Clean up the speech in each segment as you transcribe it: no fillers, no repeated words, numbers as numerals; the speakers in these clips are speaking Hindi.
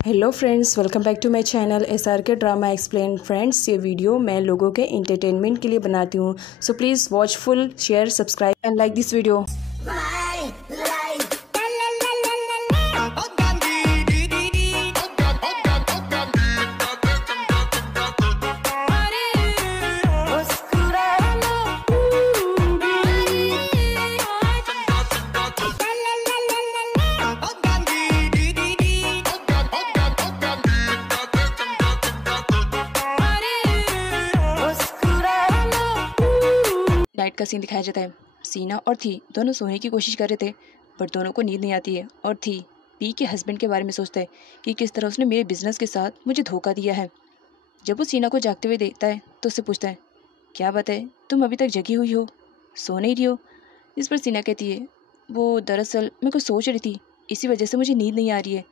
Hello friends, welcome back to my channel SRK drama explain. Friends, ये वीडियो मैं लोगों के एंटरटेनमेंट के लिए बनाती हूँ, so please watch full, share, subscribe and like this video. Night का सीन दिखाया जाता है। सीना और थी दोनों सोने की कोशिश कर रहे थे, पर दोनों को नींद नहीं आती है। और थी पी के हस्बैंड के बारे में सोचता है कि किस तरह उसने मेरे बिजनेस के साथ मुझे धोखा दिया है। जब वो सीना को जागते हुए देखता है तो उससे पूछता है, क्या बात है, तुम अभी तक जगी हुई हो, सो नहीं रही हो? इस पर सीना कहती है, वो दरअसल मैं कुछ सोच रही थी, इसी वजह से मुझे नींद नहीं आ रही है।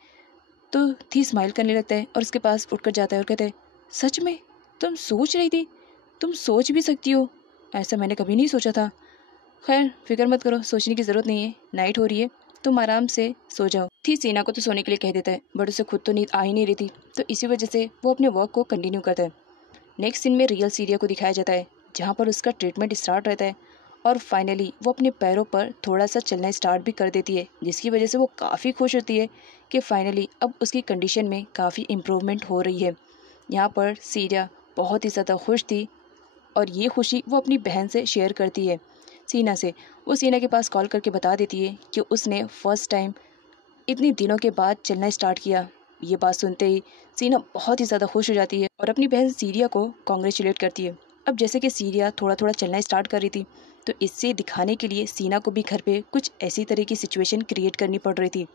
तो थी स्माइल करने लगता है और उसके पास उठकर जाता है और कहता है, सच में तुम सोच रही थी? तुम सोच भी सकती हो? ऐसा मैंने कभी नहीं सोचा था। खैर फिक्र मत करो, सोचने की ज़रूरत नहीं है, नाइट हो रही है, तुम आराम से सो जाओ। थी सीना को तो सोने के लिए कह देता है, बट उसे खुद तो नींद आ ही नहीं रही थी, तो इसी वजह से वो अपने वर्क को कंटिन्यू करता है। नेक्स्ट सीन में रियल सीरिया को दिखाया जाता है, जहाँ पर उसका ट्रीटमेंट स्टार्ट रहता है और फाइनली वो अपने पैरों पर थोड़ा सा चलना स्टार्ट भी कर देती है, जिसकी वजह से वो काफ़ी खुश होती है कि फाइनली अब उसकी कंडीशन में काफ़ी इम्प्रूवमेंट हो रही है। यहाँ पर सीरिया बहुत ही ज़्यादा खुश थी और ये खुशी वो अपनी बहन से शेयर करती है, सीना से। वो सीना के पास कॉल करके बता देती है कि उसने फ़र्स्ट टाइम इतने दिनों के बाद चलना स्टार्ट किया। ये बात सुनते ही सीना बहुत ही ज़्यादा खुश हो जाती है और अपनी बहन सीरिया को कॉन्ग्रेचुलेट करती है। अब जैसे कि सीरिया थोड़ा थोड़ा चलना स्टार्ट कर रही थी, तो इससे दिखाने के लिए सीना को भी घर पे कुछ ऐसी तरह की सिचुएशन क्रिएट करनी पड़ रही थी।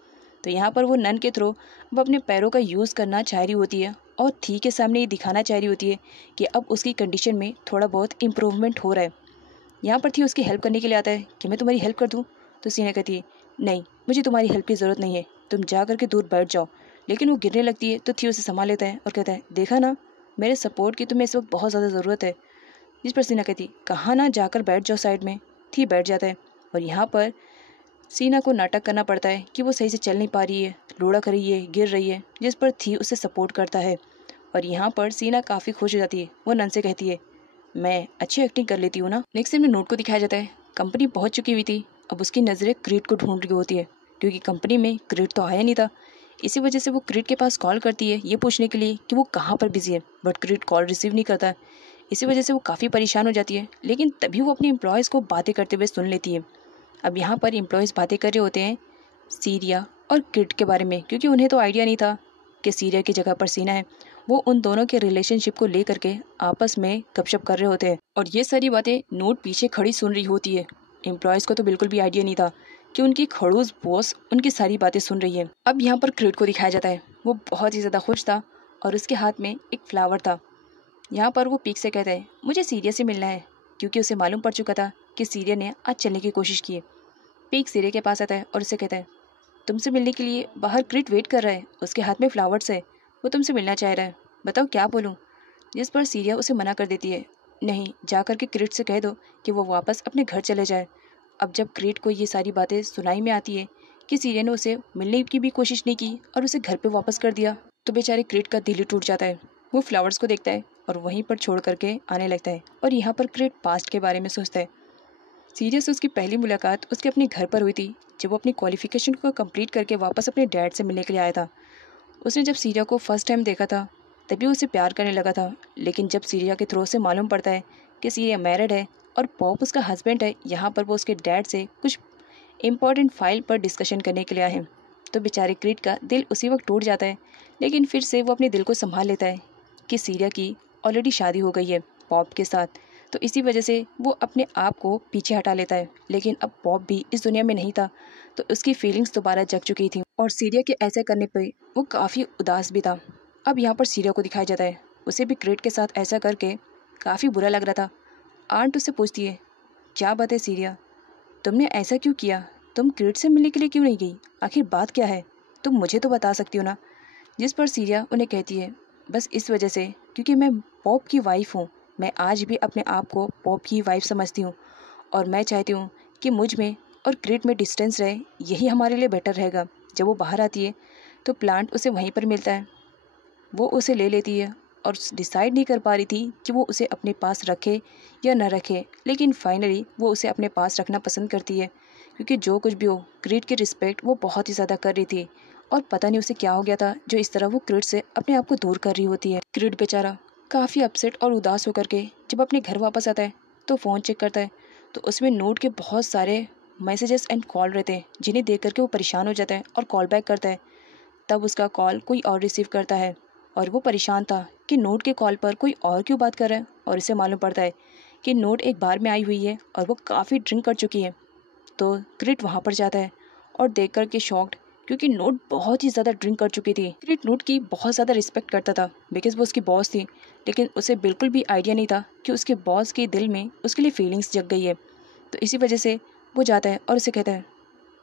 तो यहाँ पर वो नन के थ्रू वो अपने पैरों का यूज़ करना चाह रही होती है और थी के सामने ये दिखाना चाह रही होती है कि अब उसकी कंडीशन में थोड़ा बहुत इम्प्रूवमेंट हो रहा है। यहाँ पर थी उसकी हेल्प करने के लिए आता है कि मैं तुम्हारी हेल्प कर दूँ। तो सीना कहती है, नहीं, मुझे तुम्हारी हेल्प की ज़रूरत नहीं है, तुम जा करके दूर बैठ जाओ। लेकिन वो गिरने लगती है तो थी उसे संभाल लेता है और कहता है, देखा ना, मेरे सपोर्ट की तुम्हें इस वक्त बहुत ज़्यादा ज़रूरत है। जिस पर सीना कहती, कहाँ ना, जाकर बैठ जाओ साइड में। थी बैठ जाता है और यहाँ पर सीना को नाटक करना पड़ता है कि वो सही से चल नहीं पा रही है, रोड़ा कर रही है, गिर रही है, जिस पर थी उसे सपोर्ट करता है। और यहाँ पर सीना काफ़ी खुश हो जाती है। वो नन से कहती है, मैं अच्छी एक्टिंग कर लेती हूँ ना। नेक्स्ट सीन में नोट को दिखाया जाता है, कंपनी पहुँच चुकी हुई थी। अब उसकी नज़रें क्रीड को ढूंढ रही होती है, क्योंकि कंपनी में क्रीड तो आया नहीं था। इसी वजह से वो क्रीड के पास कॉल करती है ये पूछने के लिए कि वो कहाँ पर बिजी है, बट क्रीड कॉल रिसीव नहीं करता है। इसी वजह से वो काफ़ी परेशान हो जाती है, लेकिन तभी वो अपने एम्प्लॉयज़ को बातें करते हुए सुन लेती है। अब यहाँ पर एम्प्लॉयज़ बातें कर रहे होते हैं सीरिया और क्रीड के बारे में, क्योंकि उन्हें तो आइडिया नहीं था कि सीरिया की जगह पर सीना है। वो उन दोनों के रिलेशनशिप को लेकर के आपस में गपशप कर रहे होते हैं और ये सारी बातें नोट पीछे खड़ी सुन रही होती है। एम्प्लॉयज़ को तो बिल्कुल भी आइडिया नहीं था कि उनकी खड़ूस बॉस उनकी सारी बातें सुन रही है। अब यहाँ पर क्रीड को दिखाया जाता है, वो बहुत ही ज़्यादा खुश था और उसके हाथ में एक फ्लावर था। यहाँ पर वो पीक से कहता है, मुझे सीरिया से मिलना है, क्योंकि उसे मालूम पड़ चुका था कि सीरिया ने आज चलने की कोशिश की है। पीक सीरिया के पास आता है और उसे कहता है, तुमसे मिलने के लिए बाहर क्रीड वेट कर रहा है, उसके हाथ में फ्लावर्स है, वो तुमसे मिलना चाह रहा है, बताओ क्या बोलूँ। जिस पर सीरिया उसे मना कर देती है, नहीं, जा कर के क्रीड से कह दो कि वो वापस अपने घर चले जाए। अब जब क्रीड को ये सारी बातें सुनाई में आती है कि सीरिया ने उसे मिलने की भी कोशिश नहीं की और उसे घर पे वापस कर दिया, तो बेचारे क्रीड का दिल ही टूट जाता है। वो फ्लावर्स को देखता है और वहीं पर छोड़ करके आने लगता है और यहाँ पर क्रीड पास्ट के बारे में सोचता है। सीरिया से उसकी पहली मुलाकात उसके अपने घर पर हुई थी, जब वो अपनी क्वालिफिकेशन को कंप्लीट करके वापस अपने डैड से मिलने के लिए आया था। उसने जब सीरिया को फर्स्ट टाइम देखा था तभी उसे प्यार करने लगा था, लेकिन जब सीरिया के थ्रू से मालूम पड़ता है कि सीरिया मैरिड है और पॉप उसका हस्बैंड है, यहाँ पर वो उसके डैड से कुछ इंपॉर्टेंट फाइल पर डिस्कशन करने के लिए आए हैं, तो बेचारे क्रीड का दिल उसी वक्त टूट जाता है। लेकिन फिर से वो अपने दिल को संभाल लेता है कि सीरिया की ऑलरेडी शादी हो गई है पॉप के साथ, तो इसी वजह से वो अपने आप को पीछे हटा लेता है। लेकिन अब पॉप भी इस दुनिया में नहीं था, तो उसकी फीलिंग्स दोबारा जग चुकी थी और सीरिया के ऐसे करने पर वो काफ़ी उदास भी था। अब यहाँ पर सीरिया को दिखाया जाता है, उसे भी क्रीड के साथ ऐसा करके काफ़ी बुरा लग रहा था। आंट उससे पूछती है, क्या बात है सीरिया, तुमने ऐसा क्यों किया, तुम क्रीड से मिलने के लिए क्यों नहीं गई, आखिर बात क्या है, तुम मुझे तो बता सकती हो ना। जिस पर सीरिया उन्हें कहती है, बस इस वजह से क्योंकि मैं पॉप की वाइफ हूँ, मैं आज भी अपने आप को पॉप की वाइफ समझती हूँ और मैं चाहती हूँ कि मुझ में और क्रीड में डिस्टेंस रहे, यही हमारे लिए बेटर रहेगा। जब वो बाहर आती है तो प्लांट उसे वहीं पर मिलता है। वो उसे ले लेती है और डिसाइड नहीं कर पा रही थी कि वो उसे अपने पास रखे या न रखे, लेकिन फाइनली वो उसे अपने पास रखना पसंद करती है, क्योंकि जो कुछ भी हो क्रीड की रिस्पेक्ट वो बहुत ही ज़्यादा कर रही थी। और पता नहीं उसे क्या हो गया था जो इस तरह वो क्रीड से अपने आप को दूर कर रही होती है। क्रीड बेचारा काफ़ी अपसेट और उदास होकर के जब अपने घर वापस आता है तो फ़ोन चेक करता है, तो उसमें नोट के बहुत सारे मैसेजेस एंड कॉल रहते हैं, जिन्हें देख करके वो परेशान हो जाता है और कॉल बैक करता है। तब उसका कॉल कोई और रिसीव करता है और वो परेशान था कि नोट के कॉल पर कोई और क्यों बात कर रहा है, और इसे मालूम पड़ता है कि नोट एक बार में आई हुई है और वो काफ़ी ड्रिंक कर चुकी है। तो क्रिट वहाँ पर जाता है और देख कर के शॉक्ड, क्योंकि नोट बहुत ही ज़्यादा ड्रिंक कर चुकी थी। क्रिट नोट की बहुत ज़्यादा रिस्पेक्ट करता था बिकॉज वो उसकी बॉस थी, लेकिन उसे बिल्कुल भी आइडिया नहीं था कि उसके बॉस के दिल में उसके लिए फीलिंग्स जग गई है। तो इसी वजह से वो जाता है और उसे कहता है,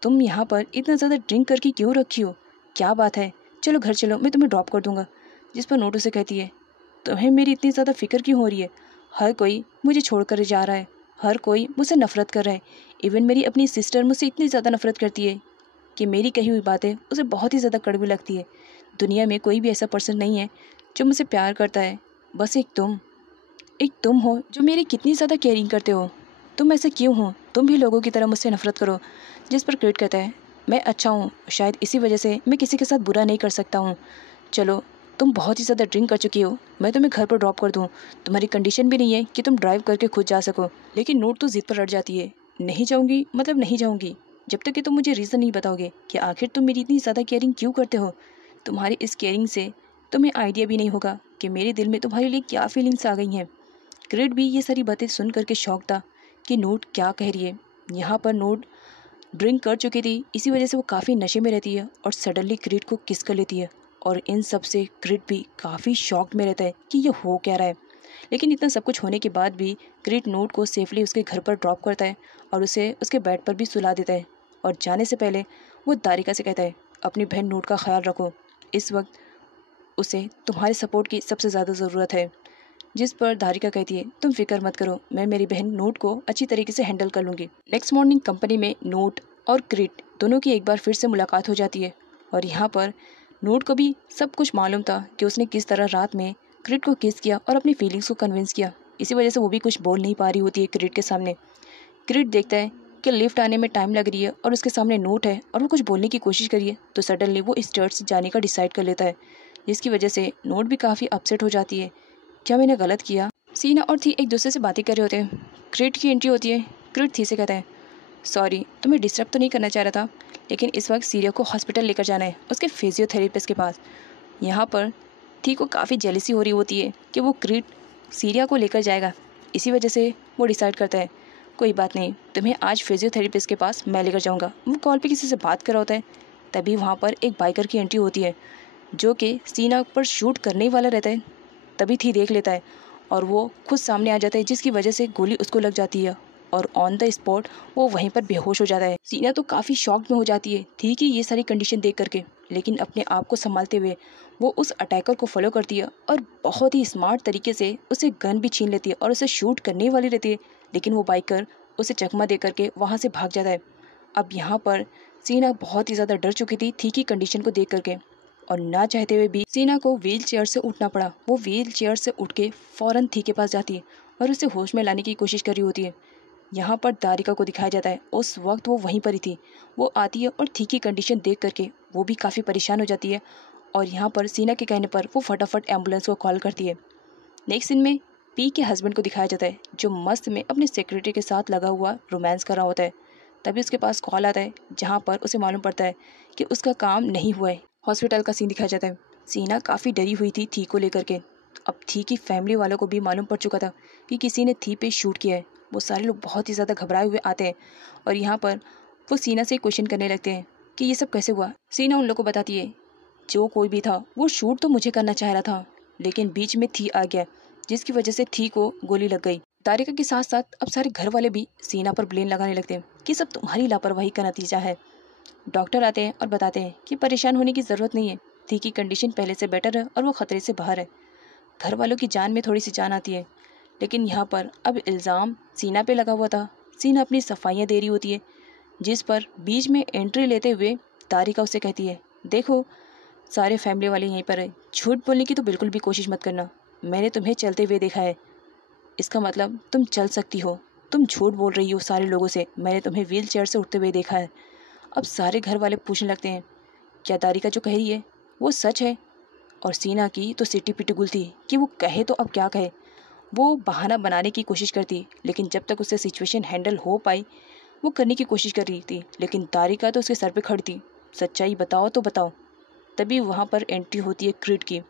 तुम यहाँ पर इतना ज़्यादा ड्रिंक करके क्यों रखी हो, क्या बात है, चलो घर चलो, मैं तुम्हें ड्रॉप कर दूंगा। जिस पर नोट उसे कहती है, तुम्हें मेरी इतनी ज़्यादा फिक्र क्यों हो रही है, हर कोई मुझे छोड़ कर जा रहा है, हर कोई मुझसे नफरत कर रहा है, इवन मेरी अपनी सिस्टर मुझसे इतनी ज़्यादा नफरत करती है कि मेरी कही हुई बातें उसे बहुत ही ज़्यादा कड़वी लगती है। दुनिया में कोई भी ऐसा पर्सन नहीं है जो मुझसे प्यार करता है, बस एक तुम हो जो मेरी कितनी ज़्यादा केयरिंग करते हो। तुम ऐसे क्यों हो, तुम भी लोगों की तरह मुझसे नफरत करो। जिस पर क्रिट कहता है, मैं अच्छा हूँ, शायद इसी वजह से मैं किसी के साथ बुरा नहीं कर सकता हूँ। चलो, तुम बहुत ही ज़्यादा ड्रिंक कर चुकी हो, मैं तुम्हें घर पर ड्रॉप कर दूँ, तुम्हारी कंडीशन भी नहीं है कि तुम ड्राइव करके खुद जा सको। लेकिन नोट तो ज़िद पर अड़ जाती है, नहीं जाऊँगी मतलब नहीं जाऊँगी, जब तक कि तुम मुझे रीज़न नहीं बताओगे कि आखिर तुम मेरी इतनी ज़्यादा केयरिंग क्यों करते हो। तुम्हारी इस केयरिंग से तुम्हें आइडिया भी नहीं होगा कि मेरे दिल में तुम्हारे लिए क्या फीलिंग्स आ गई हैं। क्रिड भी ये सारी बातें सुन करके शौक था कि नोट क्या कह रही है। यहाँ पर नोट ड्रिंक कर चुकी थी, इसी वजह से वो काफ़ी नशे में रहती है और सडनली क्रिड को किस कर लेती है, और इन सब से क्रिड भी काफ़ी शॉक्ड में रहता है कि ये हो क्या रहा है। लेकिन इतना सब कुछ होने के बाद भी क्रिड नोट को सेफली उसके घर पर ड्रॉप करता है और उसे उसके बेड पर भी सुला देता है। और जाने से पहले वो दारिका से कहता है, अपनी बहन नोट का ख्याल रखो, इस वक्त उसे तुम्हारे सपोर्ट की सबसे ज़्यादा ज़रूरत है। जिस पर धारिका कहती है, तुम फिक्र मत करो, मैं मेरी बहन नोट को अच्छी तरीके से हैंडल कर लूँगी। नेक्स्ट मॉर्निंग कंपनी में नोट और क्रिट दोनों की एक बार फिर से मुलाकात हो जाती है, और यहाँ पर नोट को भी सब कुछ मालूम था कि उसने किस तरह रात में क्रिट को किस किया और अपनी फीलिंग्स को कन्विंस किया। इसी वजह से वो भी कुछ बोल नहीं पा रही होती है क्रिट के सामने। क्रिट देखता है कि लिफ्ट आने में टाइम लग रही है और उसके सामने नोट है और वो कुछ बोलने की कोशिश करिए, तो सडनली वो इस चर्च से जाने का डिसाइड कर लेता है, जिसकी वजह से नोट भी काफ़ी अपसेट हो जाती है। क्या मैंने गलत किया। सीना और थी एक दूसरे से बातें कर रहे होते हैं। क्रिट की एंट्री होती है। क्रिट थी से कहता है, सॉरी तुम्हें डिस्टर्ब तो नहीं करना चाह रहा था, लेकिन इस वक्त सीरिया को हॉस्पिटल लेकर जाना है, उसके फिजियोथेरेपिस्ट के पास। यहाँ पर थी को काफ़ी जेलसी हो रही होती है कि वो क्रिट सीरिया को लेकर जाएगा। इसी वजह से वो डिसाइड करता है, कोई बात नहीं, तुम्हें आज फिजियोथेरेपिस्ट के पास मैं लेकर जाऊँगा। वो कॉल पर किसी से बात कर रहा होता है, तभी वहाँ पर एक बाइकर की एंट्री होती है जो कि सीना पर शूट करने वाला रहता है। तभी थी देख लेता है और वो खुद सामने आ जाता है, जिसकी वजह से गोली उसको लग जाती है और ऑन द स्पॉट वो वहीं पर बेहोश हो जाता है। सीना तो काफ़ी शॉक में हो जाती है थी कि ये सारी कंडीशन देख करके, लेकिन अपने आप को संभालते हुए वो उस अटैकर को फॉलो करती है और बहुत ही स्मार्ट तरीके से उसे गन भी छीन लेती है और उसे शूट करने वाली रहती है, लेकिन वो बाइकर उसे चकमा दे करके वहाँ से भाग जाता है। अब यहाँ पर सीना बहुत ही ज़्यादा डर चुकी थी की कंडीशन को देख करके, और ना चाहते हुए भी सीना को व्हील चेयर से उठना पड़ा। वो व्हील चेयर से उठ के फ़ौरन थी के पास जाती है और उसे होश में लाने की कोशिश कर रही होती है। यहाँ पर दारिका को दिखाया जाता है, उस वक्त वो वहीं पर ही थी। वो आती है और थी की कंडीशन देख करके वो भी काफ़ी परेशान हो जाती है, और यहाँ पर सीना के कहने पर वो फटाफट एम्बुलेंस को कॉल करती है। नेक्स्ट सीन में पी के हस्बैंड को दिखाया जाता है, जो मस्त में अपने सेक्रेटरी के साथ लगा हुआ रोमांस कर रहा होता है। तभी उसके पास कॉल आता है, जहाँ पर उसे मालूम पड़ता है कि उसका काम नहीं हुआ है। हॉस्पिटल का सीन दिखाया जाता है। सीना काफ़ी डरी हुई थी को लेकर के। अब थी की फैमिली वालों को भी मालूम पड़ चुका था कि किसी ने थी पे शूट किया है। वो सारे लोग बहुत ही ज़्यादा घबराए हुए आते हैं और यहाँ पर वो सीना से क्वेश्चन करने लगते हैं कि ये सब कैसे हुआ। सीना उन लोग को बताती है, जो कोई भी था वो शूट तो मुझे करना चाह रहा था, लेकिन बीच में थी आ गया, जिसकी वजह से थी को गोली लग गई। दारिका के साथ साथ अब सारे घर वाले भी सीना पर ब्लेम लगाने लगते हैं कि सब तुम्हारी लापरवाही का नतीजा है। डॉक्टर आते हैं और बताते हैं कि परेशान होने की ज़रूरत नहीं है, थी की कंडीशन पहले से बेटर है और वो ख़तरे से बाहर है। घर वालों की जान में थोड़ी सी जान आती है, लेकिन यहाँ पर अब इल्ज़ाम सीना पे लगा हुआ था। सीना अपनी सफाइयाँ दे रही होती है, जिस पर बीच में एंट्री लेते हुए दारिका उसे कहती है, देखो सारे फैमिली वाले यहीं पर है। झूठ बोलने की तो बिल्कुल भी कोशिश मत करना। मैंने तुम्हें चलते हुए देखा है। इसका मतलब तुम चल सकती हो। तुम झूठ बोल रही हो सारे लोगों से। मैंने तुम्हें व्हील चेयर से उठते हुए देखा है। अब सारे घर वाले पूछने लगते हैं, क्या दारिका जो कह रही है वो सच है? और सीना की तो सिटी पिटी गुल थी कि वो कहे तो अब क्या कहे। वो बहाना बनाने की कोशिश करती, लेकिन जब तक उससे सिचुएशन हैंडल हो पाई वो करने की कोशिश कर रही थी, लेकिन दारिका तो उसके सर पे खड़ी थी। सच्चाई बताओ तो बताओ। तभी वहाँ पर एंट्री होती है क्रीड की।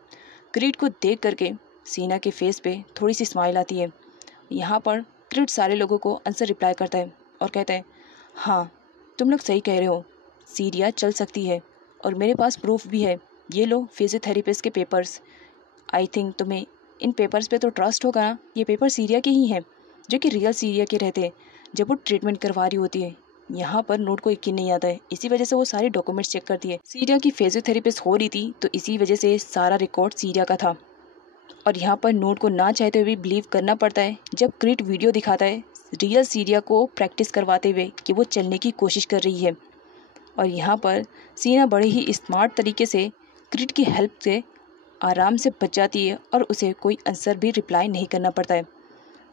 क्रीड को देख करके सीना के फेस पे थोड़ी सी स्माइल आती है। यहाँ पर क्रीड सारे लोगों को आंसर रिप्लाई करता है और कहता है, हाँ तुम लोग सही कह रहे हो, सीरिया चल सकती है और मेरे पास प्रूफ भी है। ये लो फिजियोथेरेपिस्ट के पेपर्स। आई थिंक तुम्हें इन पेपर्स पे तो ट्रस्ट होगा ना। ये पेपर सीरिया के ही हैं, जो कि रियल सीरिया के रहते हैं जब वो ट्रीटमेंट करवा रही होती है। यहाँ पर नोट को यकीन नहीं आता है, इसी वजह से वो सारे डॉक्यूमेंट्स चेक करती है। सीरिया की फिजियोथेरेपिस्ट हो रही थी तो इसी वजह से सारा रिकॉर्ड सीरिया का था। और यहाँ पर नोट को ना चाहते हुए बिलीव करना पड़ता है जब क्रीड वीडियो दिखाता है रियल सीरिया को प्रैक्टिस करवाते हुए कि वो चलने की कोशिश कर रही है। और यहाँ पर सीना बड़े ही स्मार्ट तरीके से क्रीड की हेल्प से आराम से बच जाती है और उसे कोई आंसर भी रिप्लाई नहीं करना पड़ता है।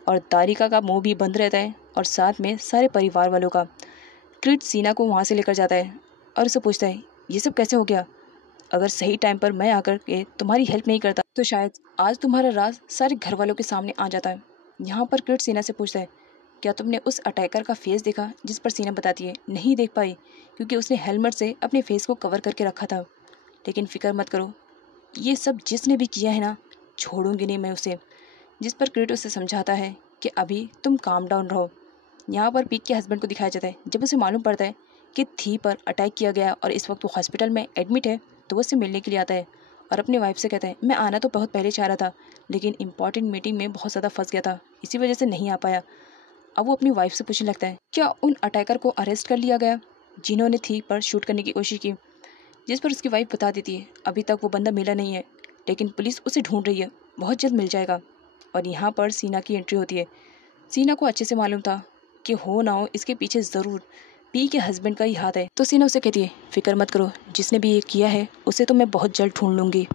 और दारिका का मुंह भी बंद रहता है और साथ में सारे परिवार वालों का। क्रीड सीना को वहाँ से लेकर जाता है और उसे पूछता है, ये सब कैसे हो गया? अगर सही टाइम पर मैं आकर के तुम्हारी हेल्प नहीं करता तो शायद आज तुम्हारा राज सारे घर वालों के सामने आ जाता है। यहाँ पर क्रीड सीना से पूछता है, क्या तुमने उस अटैकर का फेस देखा? जिस पर सीना बताती है, नहीं देख पाई क्योंकि उसने हेलमेट से अपने फेस को कवर करके रखा था। लेकिन फिक्र मत करो, ये सब जिसने भी किया है ना, छोड़ूंगी नहीं मैं उसे। जिस पर क्रीड उसे समझाता है कि अभी तुम काम डाउन रहो। यहाँ पर पीक के हस्बैंड को दिखाया जाता है। जब उसे मालूम पड़ता है कि थी पर अटैक किया गया और इस वक्त वो हॉस्पिटल में एडमिट है, तो वो उससे मिलने के लिए आता है और अपनी वाइफ से कहता है, मैं आना तो बहुत पहले चाह रहा था लेकिन इंपॉर्टेंट मीटिंग में बहुत ज़्यादा फंस गया था, इसी वजह से नहीं आ पाया। अब वो अपनी वाइफ से पूछने लगता है, क्या उन अटैकर को अरेस्ट कर लिया गया जिन्होंने थी पर शूट करने की कोशिश की? जिस पर उसकी वाइफ बता देती है, अभी तक वो बंदा मिला नहीं है लेकिन पुलिस उसे ढूंढ रही है, बहुत जल्द मिल जाएगा। और यहाँ पर सीना की एंट्री होती है। सीना को अच्छे से मालूम था कि हो ना हो इसके पीछे ज़रूर पी के हस्बैंड का ही हाथ है। तो सीना उसे कहती है, फिक्र मत करो, जिसने भी ये किया है उसे तो मैं बहुत जल्द ढूंढ लूँगी।